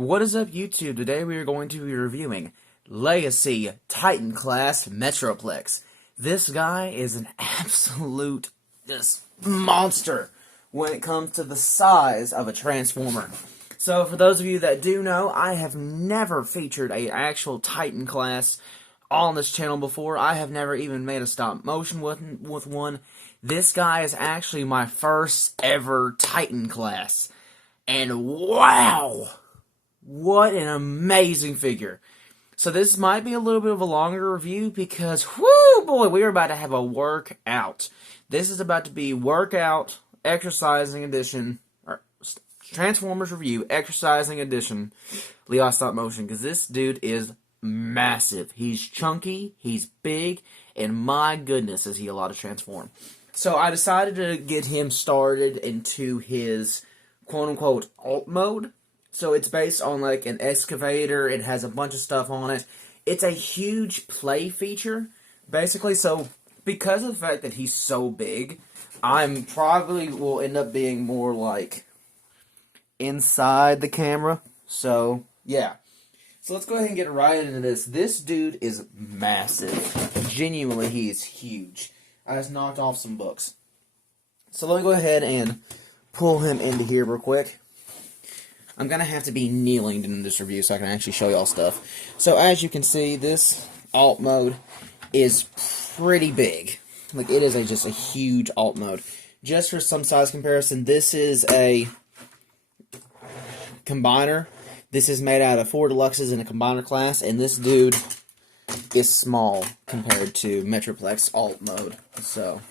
What is up, YouTube? Today we are going to be reviewing Legacy Titan Class Metroplex. This guy is an absolute just monster when it comes to the size of a Transformer. So for those of you that do know, I have never featured an actual Titan class on this channel before. I have never even made a stop motion with one. This guy is actually my first ever Titan class. And wow! What an amazing figure. So this might be a little bit of a longer review because, whoo boy, we are about to have a workout. This is about to be workout, exercising edition, or Transformers review, exercising edition, Levi-stop motion, because this dude is massive. He's chunky, he's big, and my goodness is he a lot to transform. So I decided to get him started into his quote-unquote alt mode. So it's based on like an excavator. It has a bunch of stuff on it. It's a huge play feature, basically. So because of the fact that he's so big, I'm probably will end up being more like inside the camera. So yeah. So let's go ahead and get right into this. This dude is massive. Genuinely, he is huge. I just knocked off some books. So let me go ahead and pull him into here real quick. I'm going to have to be kneeling in this review so I can actually show y'all stuff. So as you can see, this alt mode is pretty big. Like, it is just a huge alt mode. Just for some size comparison, this is a combiner. This is made out of 4 deluxes in a combiner class, and this dude is small compared to Metroplex alt mode. So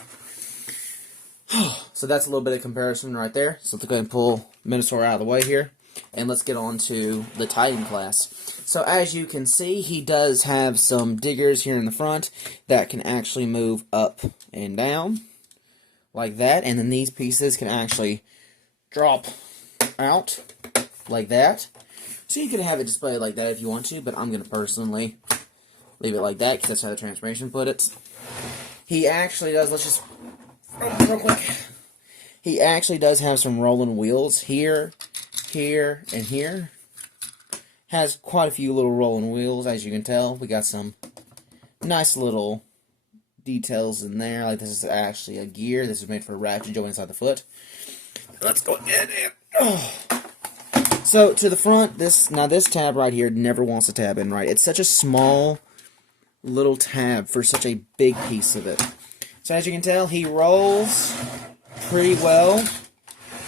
that's a little bit of comparison right there. So let's go ahead and pull Minotaur out of the way here. And let's get on to the Titan class. So as you can see, he does have some diggers here in the front that can actually move up and down like that. And then these pieces can actually drop out like that. So you can have it displayed like that if you want to, but I'm going to personally leave it like that because that's how the transformation put it. He actually does, let's just, real quick. He actually does have some rolling wheels here, here, and here. Has quite a few little rolling wheels, as you can tell. We got some nice little details in there. Like, this is actually a gear. This is made for a ratchet joint inside the foot. Let's go ahead and... So, to the front, this tab right here never wants to tab in right. It's such a small little tab for such a big piece of it. So, as you can tell, he rolls pretty well.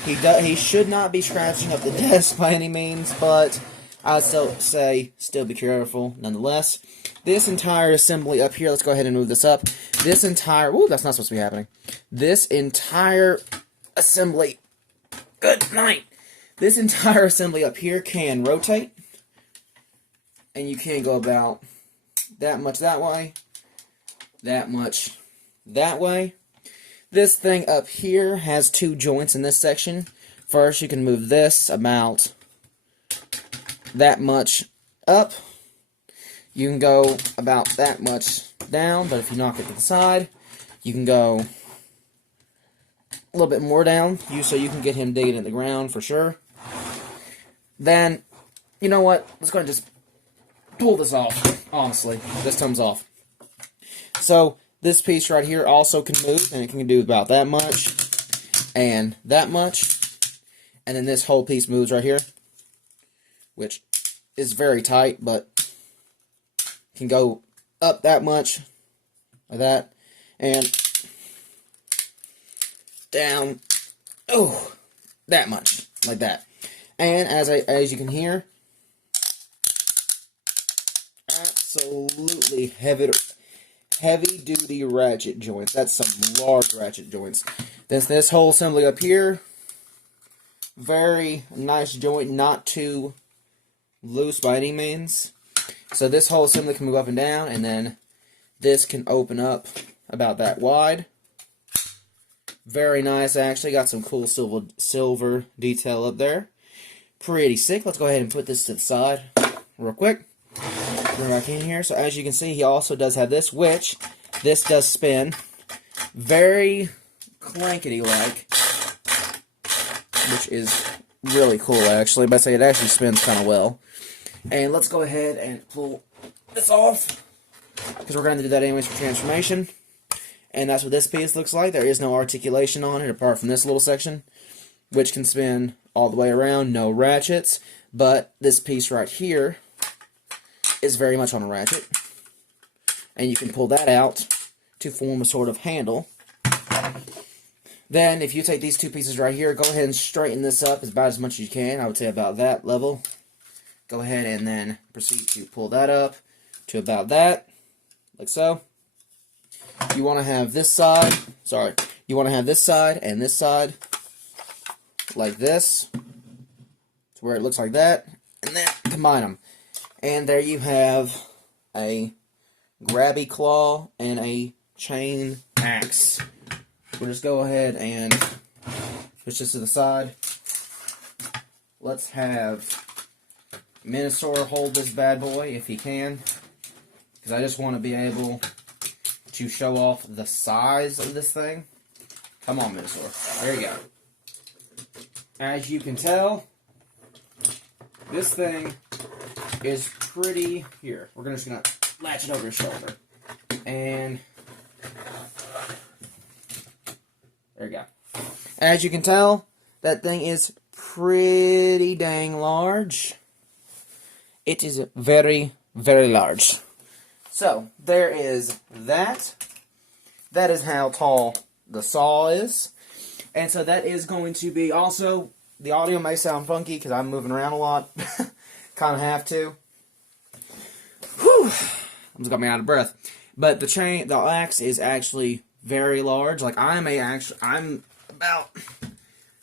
He should not be scratching up the desk by any means, but I'd still say still be careful nonetheless. This entire assembly up here, let's go ahead and move this up. This entire, ooh, that's not supposed to be happening. This entire assembly, good night. This entire assembly up here can rotate, and you can go about that much that way, that much that way. This thing up here has 2 joints in this section. First, you can move this about that much up. You can go about that much down, but if you knock it to the side, you can go a little bit more down, so you can get him digging in the ground for sure. Then, you know what? Let's go ahead and just pull this off, honestly. This comes off. So, this piece right here also can move, and it can do about that much, and that much, and then this whole piece moves right here, which is very tight, but can go up that much, like that, and down, oh, that much, like that. And as you can hear, absolutely heavy-duty ratchet joints. That's some large ratchet joints. This whole assembly up here, very nice joint, not too loose by any means. So this whole assembly can move up and down, and then this can open up about that wide. Very nice, actually. Got some cool silver detail up there. Pretty sick. Let's go ahead and put this to the side real quick. Bring it back in here. So as you can see, he also does have this, which this does spin very clankety-like, which is really cool, actually. But I say it actually spins kind of well. And let's go ahead and pull this off, because we're going to do that anyways for transformation. And that's what this piece looks like. There is no articulation on it apart from this little section, which can spin all the way around, no ratchets. But this piece right here is very much on a ratchet. And you can pull that out to form a sort of handle. Then, if you take these two pieces right here, go ahead and straighten this up about as much as you can. I would say about that level. Go ahead and then proceed to pull that up to about that, like so. You want to have this side, you want to have this side and this side like this, to where it looks like that, and then combine them. And there you have a grabby claw and a chain axe. We'll just go ahead and push this to the side. Let's have Minosaur hold this bad boy if he can, because I just want to be able to show off the size of this thing. Come on, Minosaur. There you go. As you can tell, this thing is pretty... Here, we're just going to latch it over his shoulder. And there you go. As you can tell, that thing is pretty dang large. It is very, very large. So, there is that. That is how tall the saw is. And so that is going to be also, the audio may sound funky because I'm moving around a lot. Kind of have to. Whew. Almost got me out of breath. But the axe is actually very large. Like I'm about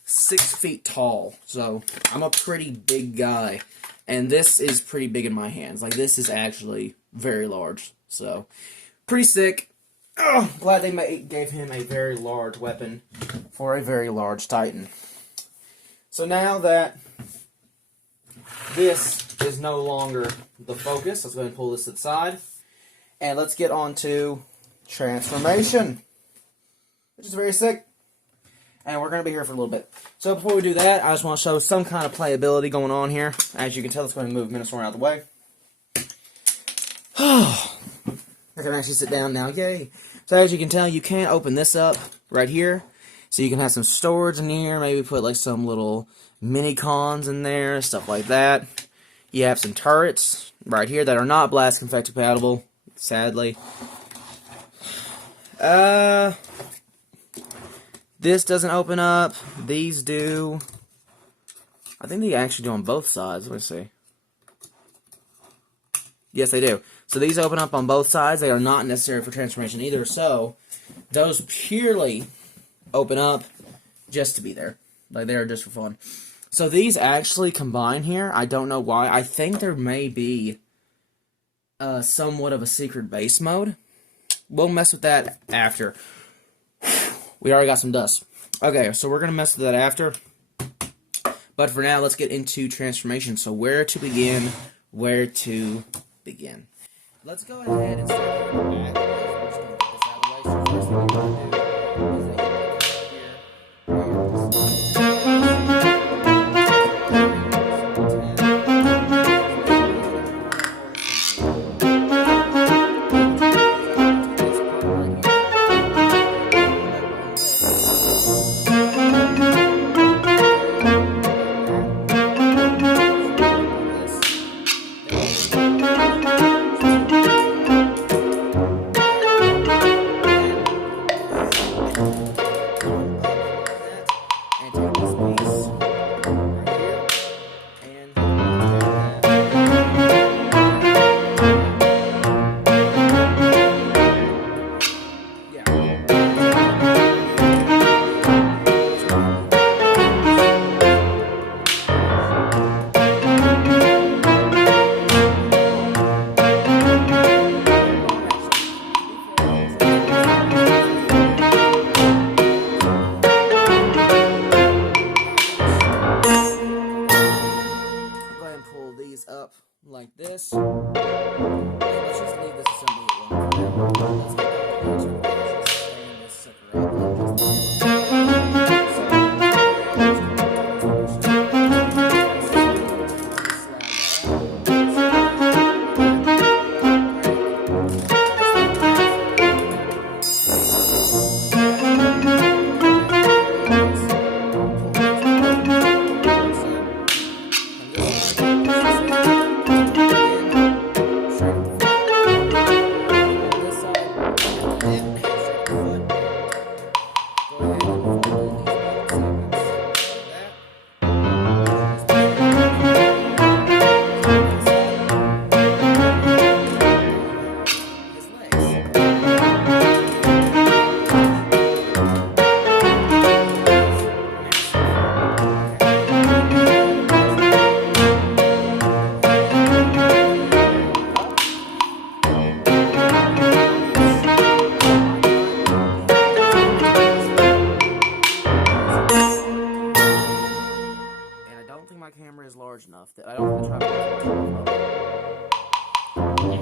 6 feet tall. So I'm a pretty big guy. And this is pretty big in my hands. Like this is actually very large. So pretty sick. Oh, glad they gave him a very large weapon for a very large Titan. So now that this is no longer the focus, let's go ahead and pull this to the side. And let's get on to transformation, which is very sick. And we're going to be here for a little bit. So before we do that, I just want to show some kind of playability going on here. As you can tell, let's go ahead and move Minosaur out of the way. I can actually sit down now. Yay. So as you can tell, you can open this up right here. So you can have some storage in here. Maybe put like some little mini cons in there, stuff like that. You have some turrets right here that are not blast confect compatible, sadly. This doesn't open up. These do. I think they actually do on both sides. Let me see. Yes, they do. So these open up on both sides. They are not necessary for transformation either. So those purely open up just to be there. Like they are just for fun. So these actually combine here. I don't know why. I think there may be somewhat of a secret base mode. We'll mess with that after. We already got some dust. Okay, so we're going to mess with that after. But for now, let's get into transformation. So where to begin? Where to begin? Let's go ahead and start here at the back. We're just going to get this out of the way. So first thing we're going to do is that up like this. And let's just leave this assembly alone for now. Let's get down to the next stand this sucker up like this. is large enough that I don't think the tripod is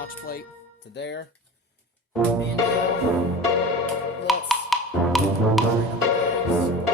large plate to there. And now, let's actually have this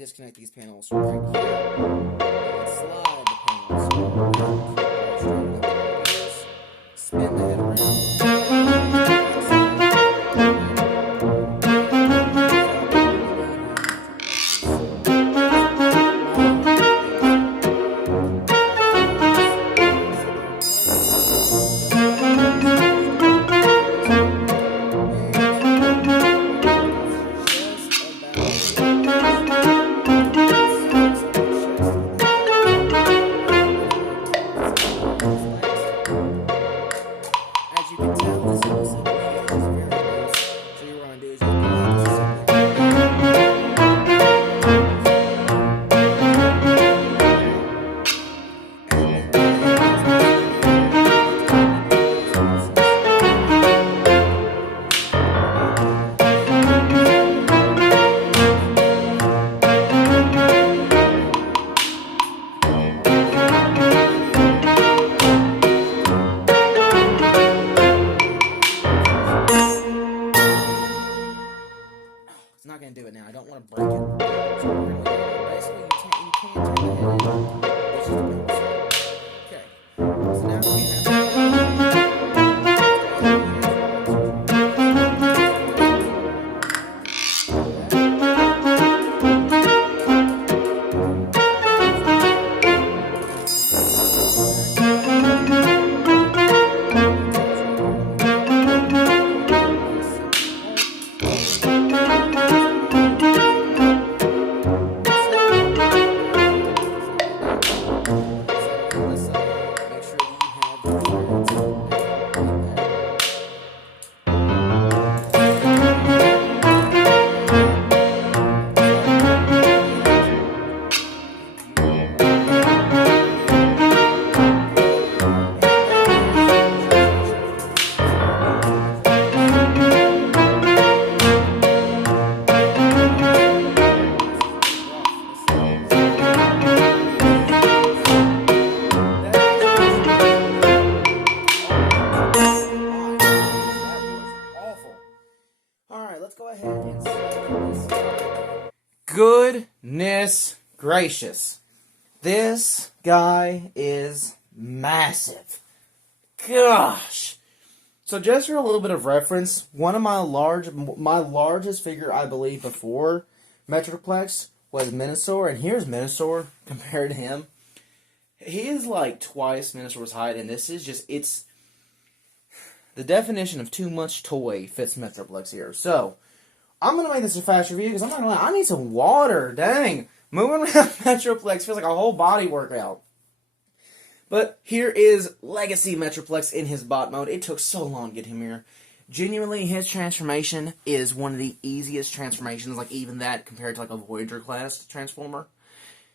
disconnect these panels right here and slide the panels around. Spin the head around. It's not going to do it now. I don't want to break it. So we're going to basically, you can turn the head in. It's just a bit. Okay. So now we have goodness gracious. This guy is massive. Gosh. So just for a little bit of reference, one of my largest figure, I believe, before Metroplex was Minosaur, and here's Minosaur compared to him. He is like twice Minosaur's height, and this is just, it's the definition of too much toy fits Metroplex here. So, I'm going to make this a fast review, because I'm not going to lie, I need some water, dang. Moving around Metroplex feels like a whole body workout. But here is Legacy Metroplex in his bot mode. It took so long to get him here. Genuinely, his transformation is one of the easiest transformations, like even that compared to like a Voyager class transformer.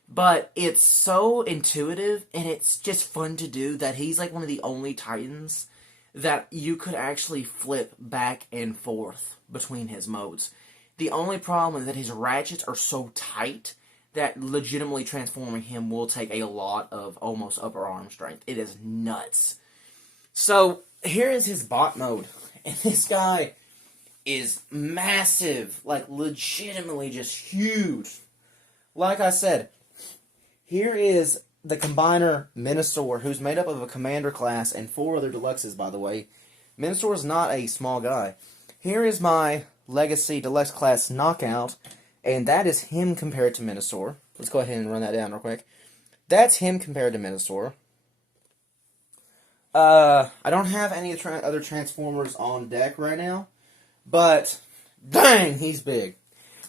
But it's so intuitive, and it's just fun to do that he's like one of the only Titans that you could actually flip back and forth between his modes. The only problem is that his ratchets are so tight that legitimately transforming him will take a lot of almost upper arm strength. It is nuts. So, here is his bot mode. And this guy is massive. Like, legitimately just huge. Like I said, here is the Combiner Minosaur, who's made up of a Commander class and 4 other Deluxes, by the way. Minosaur is not a small guy. Here is my Legacy Deluxe class Knockout, and that is him compared to Minosaur. Let's go ahead and run that down real quick. That's him compared to Minosaur. I don't have any other Transformers on deck right now, but dang, he's big.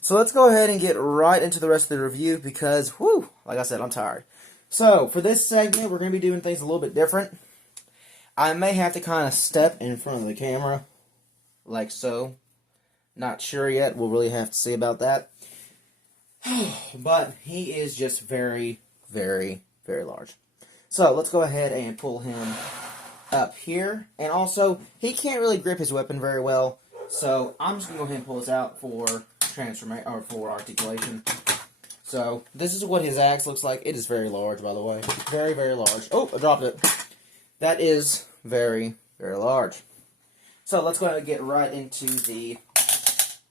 So let's go ahead and get right into the rest of the review because, whew, like I said, I'm tired. So, for this segment, we're going to be doing things a little bit different. I may have to kind of step in front of the camera, like so. Not sure yet. We'll really have to see about that. But he is just very, very, very large. So, let's go ahead and pull him up here. And also, he can't really grip his weapon very well. So, I'm just going to go ahead and pull this out for transformation, or for articulation. So, this is what his axe looks like. It is very large, by the way. Very, very large. Oh, I dropped it. That is very, very large. So, let's go ahead and get right into the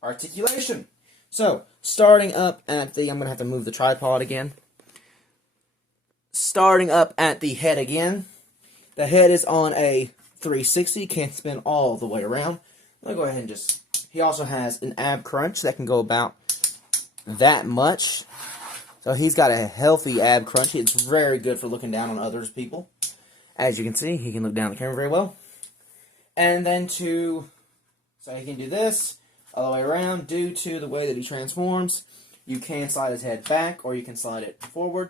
articulation. So, starting up at the... I'm going to have to move the tripod again. Starting up at the head again. The head is on a 360. Can't spin all the way around. Let me go ahead and just... He also has an ab crunch that can go about that much. So he's got a healthy ab crunch. It's very good for looking down on others people. As you can see, he can look down the camera very well. And then so he can do this all the way around. Due to the way that he transforms, you can slide his head back or you can slide it forward.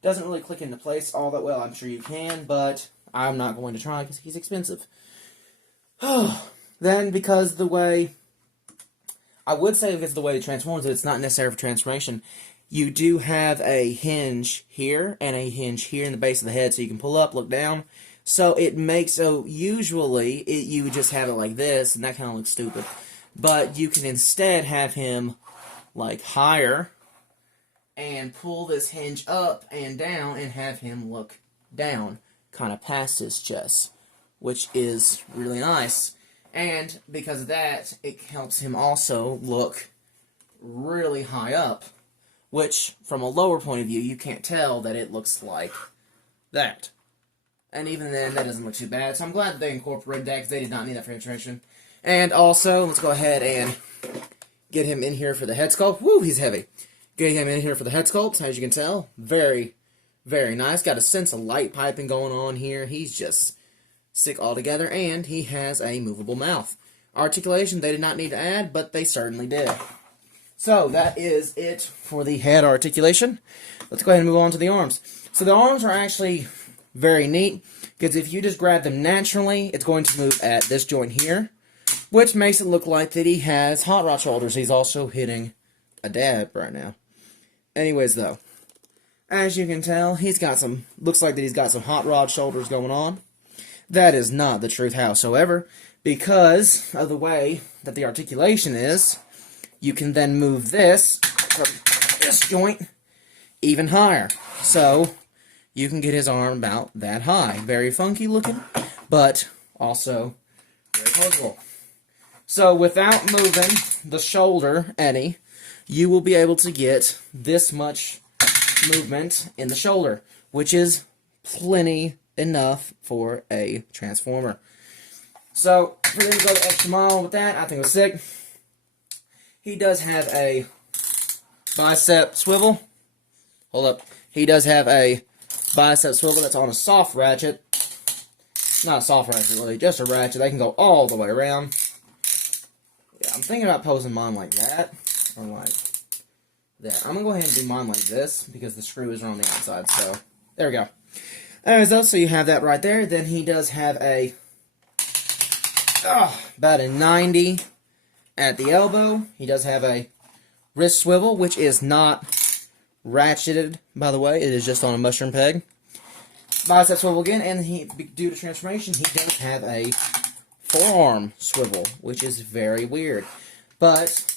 Doesn't really click into place all that well. I'm sure you can, but I'm not going to try because he's expensive. Then, because the way... I would say because of the way it transforms, it's not necessary for transformation. You do have a hinge here and a hinge here in the base of the head, so you can pull up, look down. So it makes, so usually you would just have it like this, and that kind of looks stupid. But you can instead have him like higher and pull this hinge up and down and have him look down, kind of past his chest, which is really nice. And because of that, it helps him also look really high up, which, from a lower point of view, you can't tell that it looks like that. And even then, that doesn't look too bad. So I'm glad that they incorporated that, because they did not need that for information. And also, let's go ahead and get him in here for the head sculpt. Woo, he's heavy. Get him in here for the head sculpt, as you can tell. Very, very nice. Got a sense of light piping going on here. He's just... sick altogether, and he has a movable mouth. Articulation they did not need to add, but they certainly did. So, that is it for the head articulation. Let's go ahead and move on to the arms. So, the arms are actually very neat, because if you just grab them naturally, it's going to move at this joint here, which makes it look like that he has hot rod shoulders. He's also hitting a dab right now. Anyways, though, as you can tell, he's got some, looks like that he's got some hot rod shoulders going on. That is not the truth howsoever, because of the way that the articulation is, you can then move this from this joint even higher. So, you can get his arm about that high. Very funky looking, but also very posable. So, without moving the shoulder any, you will be able to get this much movement in the shoulder, which is plenty enough for a transformer. So, for them to go the extra mile with that, I think it was sick. He does have a bicep swivel. Hold up. He does have a bicep swivel that's on a soft ratchet. Not a soft ratchet, really, just a ratchet. They can go all the way around. Yeah, I'm thinking about posing mine like that, or like that. I'm going to go ahead and do mine like this, because the screws are on the outside, so there we go. Anyways, though, so you have that right there. Then he does have a, about a 90 at the elbow. He does have a wrist swivel, which is not ratcheted, by the way. It is just on a mushroom peg. Bicep swivel again, and due to transformation, he does have a forearm swivel, which is very weird. But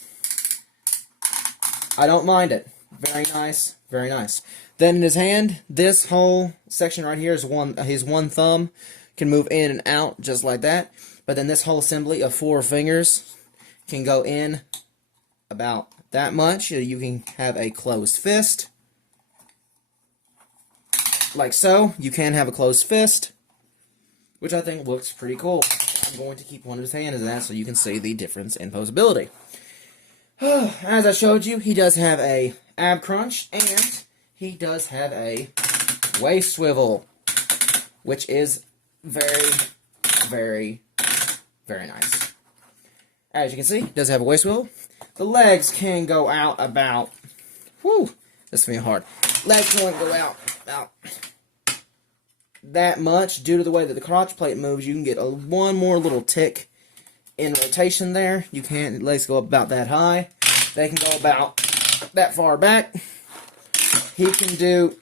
I don't mind it. Very nice, very nice. Then in his hand, this whole section right here is his one thumb can move in and out just like that. But then this whole assembly of 4 fingers can go in about that much. You can have a closed fist. Like so. You can have a closed fist, which I think looks pretty cool. I'm going to keep one of his hands in that so you can see the difference in posability. As I showed you, he does have a ab crunch, and he does have a waist swivel, which is very, very, very nice. As you can see, he does have a waist swivel. The legs can go out about, this is going to be hard. Legs can go out about that much. Due to the way that the crotch plate moves, you can get one more little tick in rotation there. You can't, legs go up about that high. They can go about that far back. He can do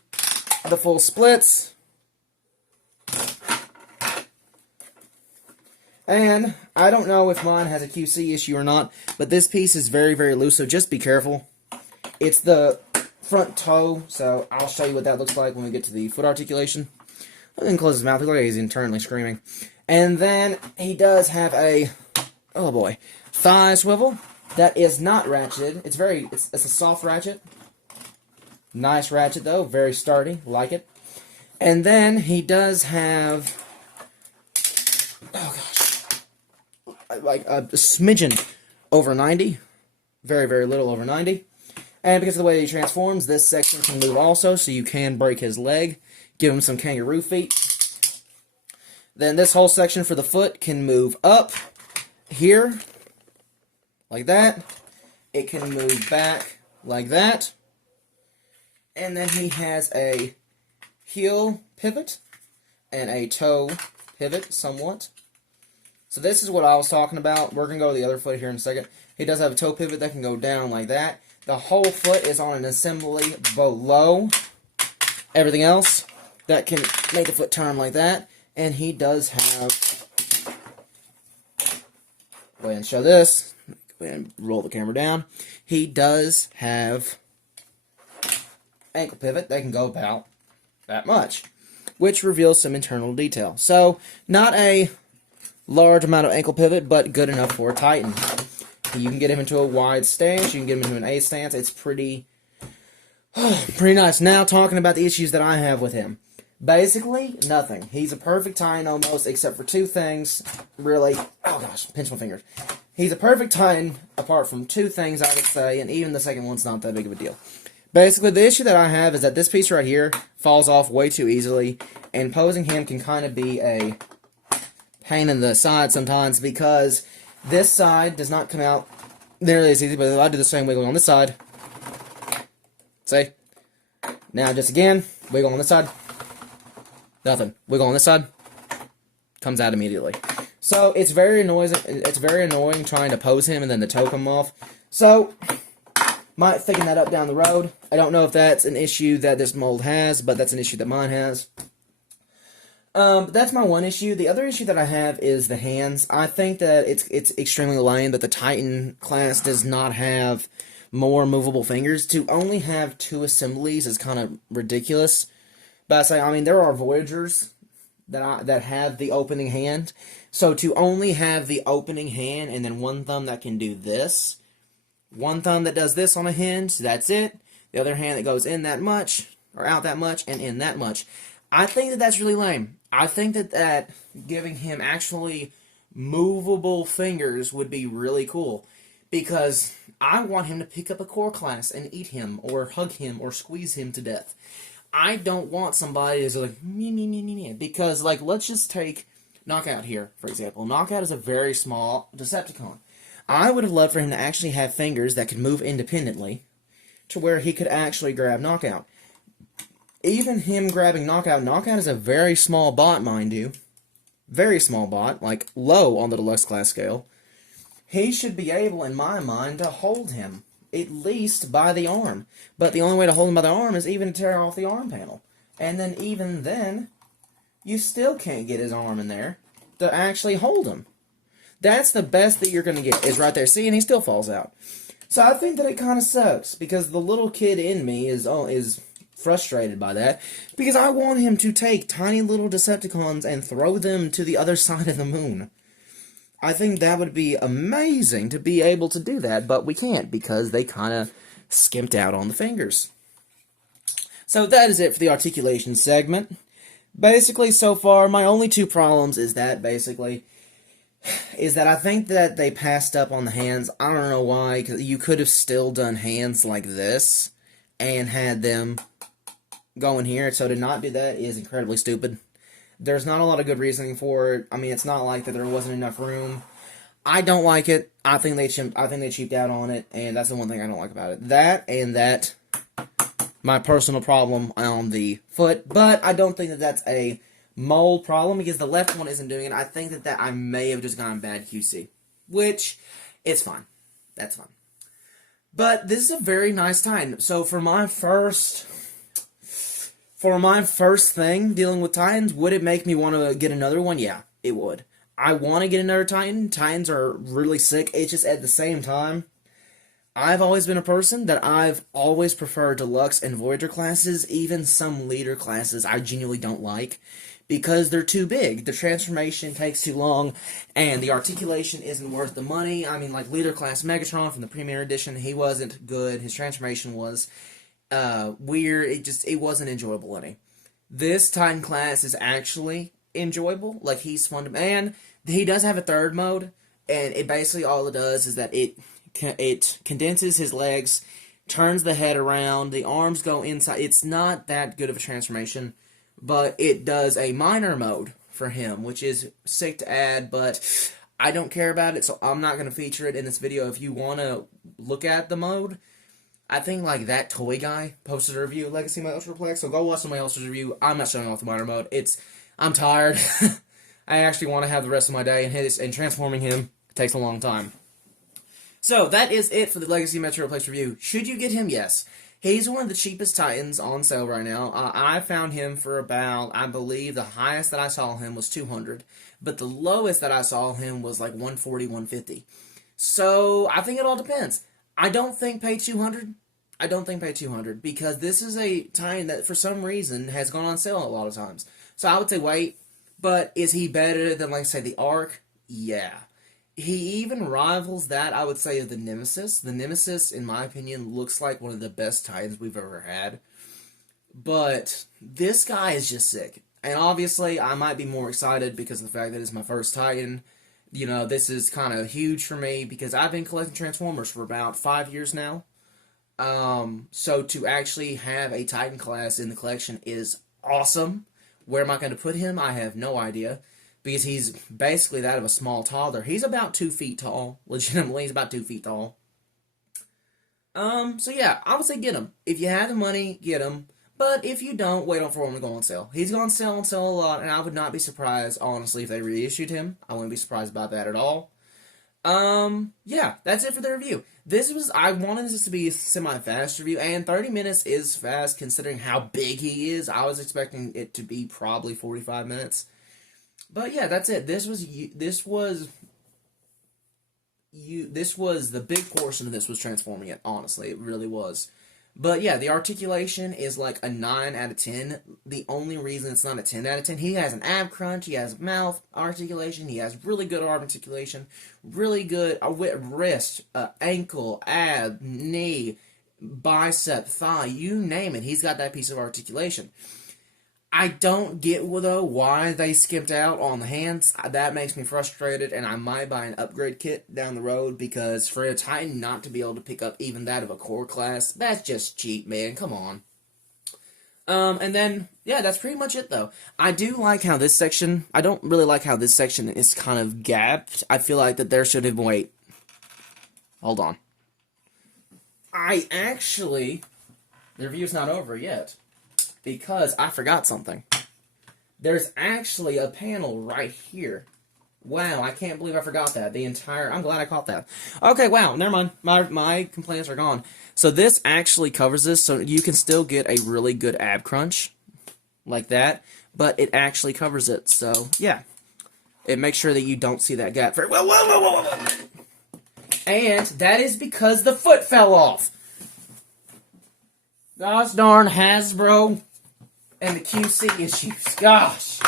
the full splits. And I don't know if mine has a QC issue or not, but this piece is very, very loose, so just be careful. It's the front toe, so I'll show you what that looks like when we get to the foot articulation. Let me close his mouth. Look like he's internally screaming. And then he does have a, oh boy, thigh swivel that is not ratcheted. It's a soft ratchet. Nice ratchet though, very sturdy, like it. And then he does have, like a smidgen over 90. Very, very little over 90. And because of the way he transforms, this section can move also, so you can break his leg, give him some kangaroo feet. Then this whole section for the foot can move up here, like that. It can move back like that. And then he has a heel pivot and a toe pivot somewhat. So this is what I was talking about. We're going to go to the other foot here in a second. He does have a toe pivot that can go down like that. The whole foot is on an assembly below everything else that can make the foot turn like that. And he does have, go ahead and show this. Go ahead and roll the camera down. He does have ankle pivot that can go about that much, which reveals some internal detail. So, not a large amount of ankle pivot, but good enough for a Titan. You can get him into a wide stance, you can get him into an A stance. It's pretty nice. Now, talking about the issues that I have with him. Basically, nothing. He's a perfect Titan almost, except for 2 things, really. Oh gosh, pinch my fingers. He's a perfect Titan, apart from 2 things, I would say, and even the second one's not that big of a deal. Basically, the issue that I have is that this piece right here falls off way too easily, and posing him can kind of be a pain in the side sometimes, because this side does not come out nearly as easy, but if I do the same wiggle on this side, see? Now, just again, wiggle on this side, nothing. Wiggle on this side, comes out immediately. So, it's very annoying trying to pose him and then the toe come off. So, might thicken that up down the road. I don't know if that's an issue that this mold has, but that's an issue that mine has. That's my one issue. The other issue that I have is the hands. I think that it's extremely lame that the Titan class does not have more movable fingers. To only have 2 assemblies is kind of ridiculous. But I mean, there are Voyagers that have the opening hand. So to only have the opening hand and then one thumb that can do this, one thumb that does this on a hinge, that's it. The other hand that goes in that much, or out that much and in that much. I think that that's really lame. I think that giving him actually movable fingers would be really cool, because I want him to pick up a core class and eat him or hug him or squeeze him to death. I don't want somebody who's like, me, me, me, me, me. Because, like, let's just take Knockout here, for example. Knockout is a very small Decepticon. I would have loved for him to actually have fingers that could move independently to where he could actually grab Knockout. Even him grabbing Knockout, Knockout is a very small bot, mind you. Very small bot, like low on the deluxe class scale. He should be able, in my mind, to hold him, at least by the arm. But the only way to hold him by the arm is even to tear off the arm panel. And then even then, you still can't get his arm in there to actually hold him. That's the best that you're going to get, is right there. See, and he still falls out. So I think that it kind of sucks, because the little kid in me is frustrated by that, because I want him to take tiny little Decepticons and throw them to the other side of the moon. I think that would be amazing to be able to do that, but we can't, because they kind of skimped out on the fingers. So that is it for the articulation segment. Basically, so far, my only two problems is that I think that they passed up on the hands. I don't know why, because you could have still done hands like this and had them go in here. So to not do that is incredibly stupid. There's not a lot of good reasoning for it. I mean, it's not like that there wasn't enough room. I don't like it. I think they cheaped out on it, and that's the one thing I don't like about it. That my personal problem on the foot, but I don't think that that's a mold problem, because the left one isn't doing it. I think that I may have just gone bad QC, which, it's fine. That's fine. But this is a very nice time. So for my first thing dealing with Titans, would it make me want to get another one? Yeah, it would. I want to get another Titan. Titans are really sick. It's just at the same time, I've always been a person that I've always preferred Deluxe and Voyager classes, even some Leader classes I genuinely don't like, because they're too big. The transformation takes too long, and the articulation isn't worth the money. I mean, like Leader class Megatron from the Premier Edition, he wasn't good. His transformation was weird. It wasn't enjoyable any. This Titan class is actually enjoyable. Like, he's fun to, and he does have a third mode, and it basically all it does is that it condenses his legs, turns the head around, the arms go inside. It's not that good of a transformation, but it does a minor mode for him, which is sick to add, but I don't care about it, so I'm not going to feature it in this video. If you want to look at the mode, I think, like, that toy guy posted a review of Legacy Metroplex, so go watch somebody else's review. I'm not showing off the minor mode. I'm tired. I actually want to have the rest of my day, and transforming him takes a long time. So, that is it for the Legacy Metroplex review. Should you get him? Yes. He's one of the cheapest Titans on sale right now. I found him for about, I believe, the highest that I saw him was $200. But the lowest that I saw him was like $140, $150. So, I think it all depends. I don't think pay $200. I don't think pay $200, because this is a Titan that, for some reason, has gone on sale a lot of times. So, I would say wait. But is he better than, like, say, the Arc? Yeah. He even rivals that, I would say, of the Nemesis. The Nemesis, in my opinion, looks like one of the best Titans we've ever had. But this guy is just sick. And obviously, I might be more excited because of the fact that it's my first Titan. You know, this is kind of huge for me because I've been collecting Transformers for about 5 years now. So to actually have a Titan class in the collection is awesome. Where am I going to put him? I have no idea. Because he's basically that of a small toddler. He's about 2 feet tall. Legitimately, he's about 2 feet tall. So yeah, I would say get him. If you have the money, get him. But if you don't, wait for him to go on sale. He's gone on sale a lot, and I would not be surprised, honestly, if they reissued him. I wouldn't be surprised about that at all. Yeah, that's it for the review. I wanted this to be a semi-fast review, and 30 minutes is fast considering how big he is. I was expecting it to be probably 45 minutes. But yeah, that's it. This was the big portion of this was transforming it, honestly. It really was. But yeah, the articulation is like a 9 out of 10. The only reason it's not a 10 out of 10, he has an ab crunch, he has mouth articulation, he has really good arm articulation, really good wrist, ankle, ab, knee. bicep, thigh, you name it. He's got that piece of articulation. I don't get, though, why they skipped out on the hands. That makes me frustrated, and I might buy an upgrade kit down the road, because for a Titan not to be able to pick up even that of a core class, that's just cheap, man. Come on. And then, yeah, that's pretty much it, though. I do like how this section, I don't really like how this section is kind of gapped. I feel like that there should have, wait. Hold on. The review's not over yet, because I forgot something. There's actually a panel right here. Wow, I can't believe I forgot that. I'm glad I caught that. Okay, wow, never mind. My complaints are gone. So this actually covers this, so you can still get a really good ab crunch, like that, but it actually covers it, so, yeah. It makes sure that you don't see that gap. Whoa. And that is because the foot fell off. Gosh darn Hasbro and the QC issues. Gosh.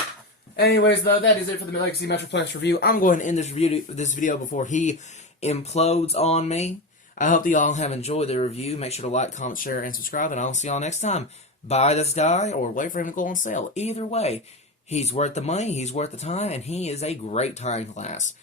Anyways, though, that is it for the Legacy Metroplex review. I'm going to end this video before he implodes on me. I hope that y'all have enjoyed the review. Make sure to like, comment, share, and subscribe, and I'll see y'all next time. Buy this guy or wait for him to go on sale. Either way, he's worth the money, he's worth the time, and he is a great time class.